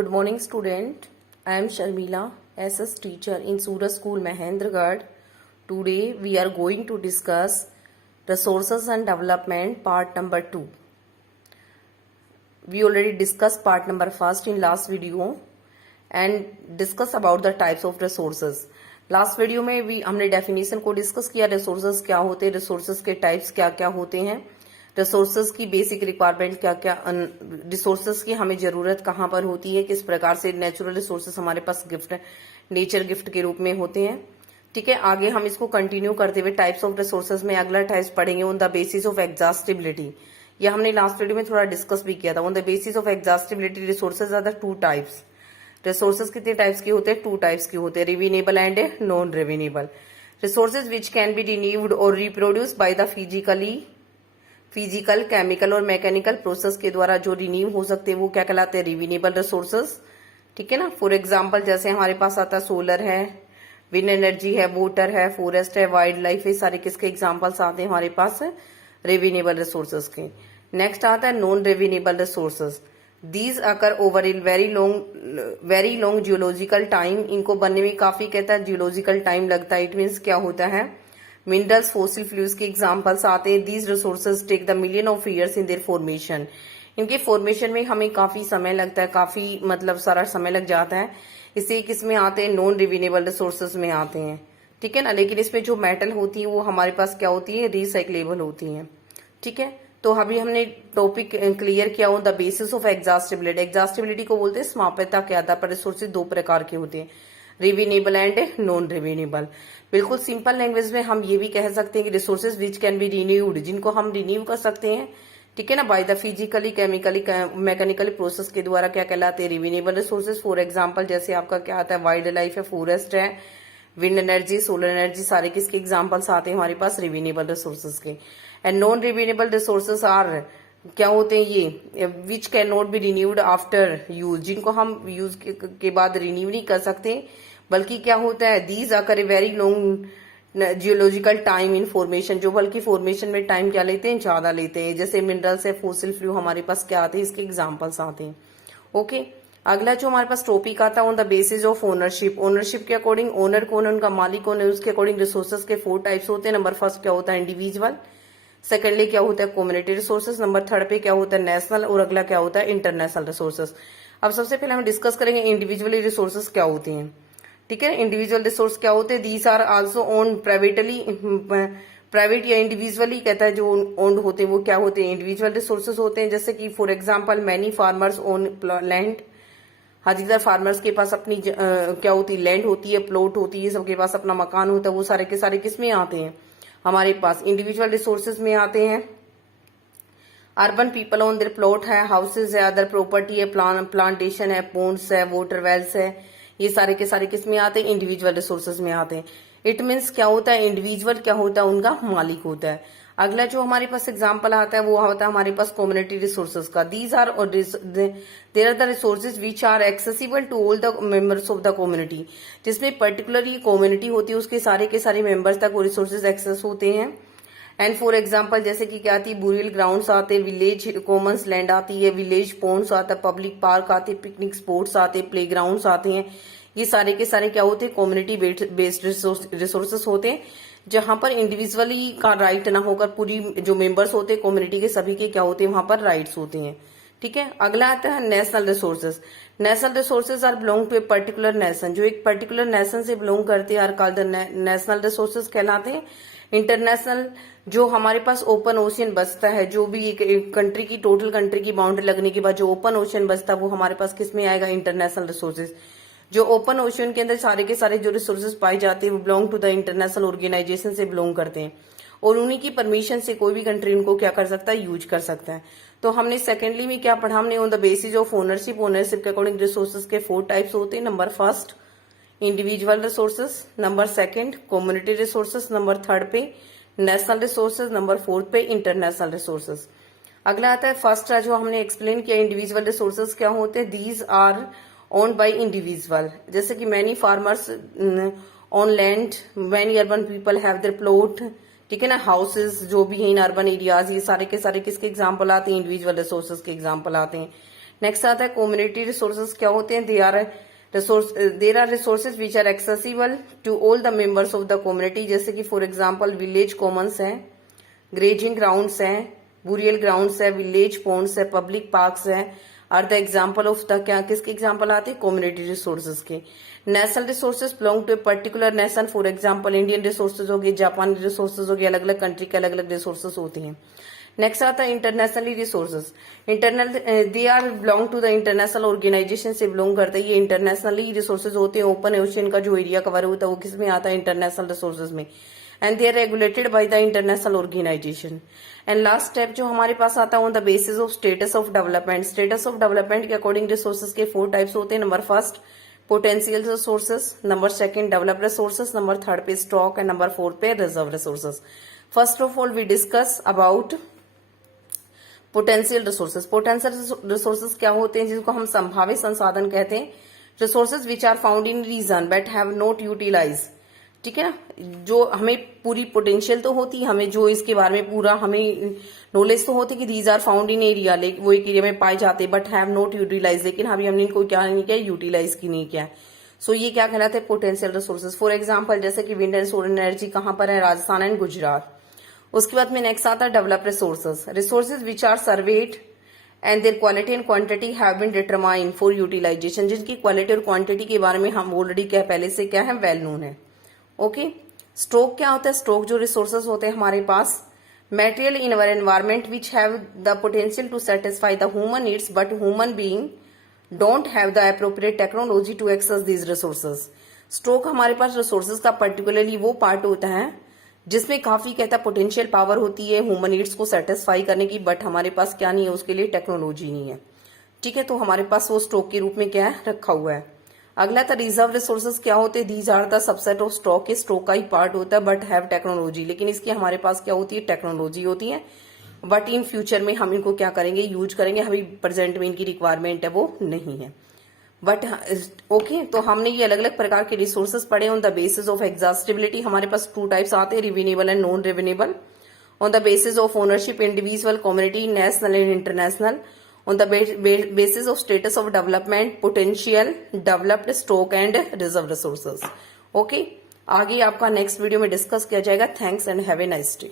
Good morning, student. I am Sharmila, SS teacher in Suraj School, Mahendragarh. Today we are going to discuss resources and development part number 2. We already discussed part number 1 in last video and discuss about the types of resources. Last video में भी हमने definition को discuss किया, resources क्या होते हैं, resources के types क्या क्या होते हैं, रिसोर्सेज की बेसिक रिक्वायरमेंट क्या क्या, रिसोर्सेज की हमें जरूरत कहाँ पर होती है, किस प्रकार से नेचुरल रिसोर्सेज हमारे पास गिफ्ट नेचर गिफ्ट के रूप में होते हैं। ठीक है, आगे हम इसको कंटिन्यू करते हुए टाइप्स ऑफ रिसोर्सेज में अगला टाइप्स पढ़ेंगे on the basis of exhaustibility. यह हमने लास्ट वीडियो में थोड़ा डिस्कस भी किया था। On the basis of exhaustibility resources are the two types. Resources कितने टाइप्स के होते हैं? टू टाइप्स के होते हैं, renewable and non renewable. Resources which can be renewed और reproduce by the physical chemical और मैकेनिकल प्रोसेस के द्वारा जो रिन्यू हो सकते हैं वो क्या कहलाते हैं? Renewable resources. ठीक है ना। फॉर एग्जाम्पल जैसे हमारे पास आता है सोलर है, विंड एनर्जी है, वाटर है, फॉरेस्ट है, वाइल्ड लाइफ है, सारे किसके एग्जाम्पल्स आते हैं हमारे पास रिन्यूएबल रिसोर्सेज के। नेक्स्ट आता है non renewable resources. These occur over in very long geological time. इनको बनने में काफी कहता है जियोलॉजिकल टाइम लगता है। इट मीन्स क्या होता है? मिनरल्स, फॉसिल फ्यूल्स के एग्जांपल्स आते हैं। These resources take the million of years in their formation. इनके फॉर्मेशन में हमें काफी समय लगता है, काफी मतलब सारा समय लग जाता है। इसे किस में आते हैं? नॉन रिन्यूएबल रिसोर्सेज में आते हैं। ठीक है ना। लेकिन इसमें जो मेटल होती है वो हमारे पास क्या होती है? रिसाइक्लेबल होती है। ठीक है, तो अभी हमने टॉपिक क्लियर किया on the basis of exhaustibility. Exhaustibility को बोलते हैं समाप्यता के आधार पर रिसोर्सेज दो प्रकार के होते हैं, रिन्यूएबल एंड नॉन रिन्यूएबल। बिल्कुल सिंपल लैंग्वेज में हम ये भी कह सकते हैं कि resources which can be renewed, जिनको हम रिन्यू कर सकते हैं। ठीक है ना, by the physically chemically mechanically process के द्वारा क्या कहलाते हैं? Renewable resources. फॉर एग्जाम्पल जैसे आपका क्या आता है? वाइल्ड लाइफ है, फॉरेस्ट है, विंड एनर्जी, सोलर एनर्जी, सारे किसके एग्जाम्पल्स आते हैं हमारे पास? रिन्यूएबल रिसोर्सेज के। And non renewable resources are क्या होते हैं? ये which can not be renewed after use, जिनको हम यूज के बाद रिन्यू नहीं कर सकते, बल्कि क्या होता है? दीज आकर a very long geological time in formation, जो बल्कि फॉर्मेशन में टाइम क्या लेते हैं? ज्यादा लेते हैं। जैसे मिनरल्स है, फॉसिल फ्यूल हमारे पास क्या आते हैं? इसके एग्जाम्पल्स आते हैं। ओके, अगला जो हमारे पास टॉपिक आता है on the basis of ownership. Ownership के अकॉर्डिंग ओनर कौन है, उनका मालिक कौन है, उसके अकॉर्डिंग रिसोर्सेज के 4 टाइप्स होते हैं। नंबर फर्स्ट क्या होता है? इंडिविजुअल। सेकेंडली क्या होता है? Community resources. नंबर थर्ड पे क्या होता है? नेशनल। और अगला क्या होता है? International resources. अब सबसे पहले हम डिस्कस करेंगे इंडिविजुअली रिसोर्सेज क्या होते हैं। ठीक है, इंडिविजुअल रिसोर्स क्या होते हैं? These are also own private या इंडिविजुअली कहता है जो ओन्ड होते हैं वो क्या होते हैं? इंडिविजुअल रिसोर्सेज होते हैं। जैसे कि for example many farmers own land. अधिकतर फार्मर्स के पास अपनी क्या होती है? लैंड होती है, प्लॉट होती है, सबके पास अपना मकान होता है। वो सारे के सारे किस में आते हैं? हमारे पास इंडिविजुअल रिसोर्सेज में आते हैं। Urban people on their plot है, हाउसेज है, अदर प्रॉपर्टी है, प्लांटेशन है, पोन्ड्स है, वाटर वेल्स है, ये सारे के सारे किस में आते हैं? इंडिविजुअल रिसोर्सेज में आते हैं। इट मीन्स क्या होता है? इंडिविजुअल क्या होता है? उनका मालिक होता है। अगला जो हमारे पास एग्जाम्पल आता है वो होता है हमारे पास कम्युनिटी रिसोर्सेज का। These are there are the resources which are accessible to all the members of the community. जिसमें पर्टिकुलर ये कम्युनिटी होती है उसके सारे के सारे मेंबर्स तक वो रिसोर्सेज एक्सेस होते हैं। एंड फॉर एग्जाम्पल जैसे कि क्या आती है? बुरियल ग्राउंड्स आते हैं, विलेज कॉमन्स लैंड आती है, विलेज पॉन्ड्स आता है, पब्लिक पार्क आते हैं, पिकनिक स्पॉट्स आते हैं, प्ले ग्राउंड्स आते हैं। ये सारे के सारे क्या होते हैं? कम्युनिटी बेस्ड रिसोर्सेस होते हैं, जहां पर इंडिविजुअली का राइट ना होकर पूरी जो मेंबर्स होते हैं कम्युनिटी के सभी के क्या होते हैं? वहां पर राइट्स होते हैं। ठीक है, अगला आता है national resources. National resources are belong to a particular nation. जो एक पर्टिकुलर नेशन से बिलोंग करते हैं आर कॉल्ड नेशनल रिसोर्सेज कहलाते हैं। इंटरनेशनल जो हमारे पास ओपन ओशियन बचता है, जो भी एक कंट्री की टोटल कंट्री की बाउंड्री लगने के बाद जो ओपन ओशियन बचता है वो हमारे पास किस में आएगा? International resources. जो ओपन ओशियन के अंदर सारे के सारे जो रिसोर्सेज पाए जाते हैं वो belong to the international organisation से बिलोंग करते हैं, और उन्हीं की परमिशन से कोई भी कंट्री उनको क्या कर सकता है? यूज कर सकता है। तो हमने सेकेंडली में क्या पढ़ा? हमने on the basis of ownership. Ownership के अकॉर्डिंग रिसोर्सेज के 4 टाइप्स होते हैं। Number first individual resources, number second community resources, number third पे नेशनल रिसोर्सेज, नंबर फोर्थ पे इंटरनेशनल रिसोर्सेज। अगला आता है फर्स्ट जो हमने एक्सप्लेन किया इंडिविजुअल रिसोर्सेज क्या होते हैं। These are owned by individual. जैसे कि many farmers on land, many urban people have their plot. ठीक है ना, हाउसेज जो भी है इन अर्बन एरियाज, ये सारे के सारे किसके एग्जाम्पल आते हैं? इंडिविजुअल रिसोर्सेज के एग्जाम्पल आते हैं। नेक्स्ट आता है कम्युनिटी रिसोर्सेज क्या होते हैं। There are resources which are accessible to all the members of the community, जैसे कि फॉर एग्जांपल विलेज कॉमन्स हैं, ग्रेजिंग ग्राउंड्स हैं, बुरियल ग्राउंड्स है, विलेज पॉन्ड्स है, पब्लिक पार्क्स है, are the example of the क्या किसके एग्जाम्पल आते हैं, कम्युनिटी रिसोर्सेज के। National resources belong to a particular nation, for example Indian resources हो गए, जापानी रिसोर्सेज हो गए, अलग अलग कंट्री के अलग अलग रिसोर्सेज होते हैं। नेक्स्ट आता है internationally resources. They are belong to the international organisation से बिलोंग करते हैं। ये इंटरनेशनली रिसोर्सेज होते हैं। ओपन ओशन का जो एरिया कवर होता है वो किसमें आता है, इंटरनेशनल रिसोर्सेज में, and they are regulated by the international organisation. And last step जो हमारे पास आता है on the basis of status of development. Status of development के अकॉर्डिंग रिसोर्सेज के 4 टाइप्स होते हैं। Number first potential resources, number second develop resources, number third पे स्टॉक, एंड नंबर फोर्थ पे reserve resources. First of all we discuss about potential resources. Potential resources क्या होते हैं, जिनको हम संभावित संसाधन कहते हैं। Resources which are found in region but have not utilise, ठीक है, जो हमें पूरी पोटेंशियल तो होती है, हमें जो इसके बारे में पूरा हमें नॉलेज तो होती है कि these are found in area, वो एक एरिया में पाए जाते हैं, बट हैव नॉट यूटिलाइज, लेकिन अभी हमने इनको क्या नहीं किया, यूटिलाइज की नहीं किया। सो ये क्या कहलाते हैं, पोटेंशियल रिसोर्सेज। फॉर एग्जाम्पल जैसे कि विंड एंड सोलर एनर्जी कहाँ पर है, राजस्थान एंड गुजरात। उसके बाद में नेक्स्ट आता है develop resources. Resources which are surveyed and their quality and quantity have been determined for utilisation, जिनकी क्वालिटी और क्वांटिटी के बारे में हम ऑलरेडी क्या पहले से क्या है, वेल नोन है। ओके, स्टॉक क्या होता है, स्टॉक जो रिसोर्सेज होते हैं हमारे पास, material in our environment which have the potential to satisfy the human needs but human being don't have the appropriate technology to access these resources. Stock हमारे पास रिसोर्सेज का पर्टिकुलरली वो पार्ट होता है जिसमें काफी कहता है पोटेंशियल पावर होती है ह्यूमन नीड्स को सेटिस्फाई करने की, बट हमारे पास क्या नहीं है, उसके लिए टेक्नोलॉजी नहीं है। ठीक है, तो हमारे पास वो स्टॉक के रूप में क्या है, रखा हुआ है। अगला था रिजर्व रिसोर्सेज क्या होते हैं, these are the subset of stock, के स्टॉक का ही पार्ट होता है बट हैव टेक्नोलॉजी, लेकिन इसकी हमारे पास क्या होती है, टेक्नोलॉजी होती है, बट इन फ्यूचर में हम इनको क्या करेंगे, यूज करेंगे, अभी प्रेजेंट में इनकी रिक्वायरमेंट है वो नहीं है। बट ओके, तो हमने ये अलग अलग प्रकार के रिसोर्सेज पढ़े। On the basis of exhaustibility हमारे पास 2 टाइप्स आते हैं, renewable and non renewable. On the basis of ownership individual, community, national and international. On the basis of status of development, potential, developed, stock and reserve resources. Okay, आगे आपका next video में discuss किया जाएगा। Thanks and have a nice day.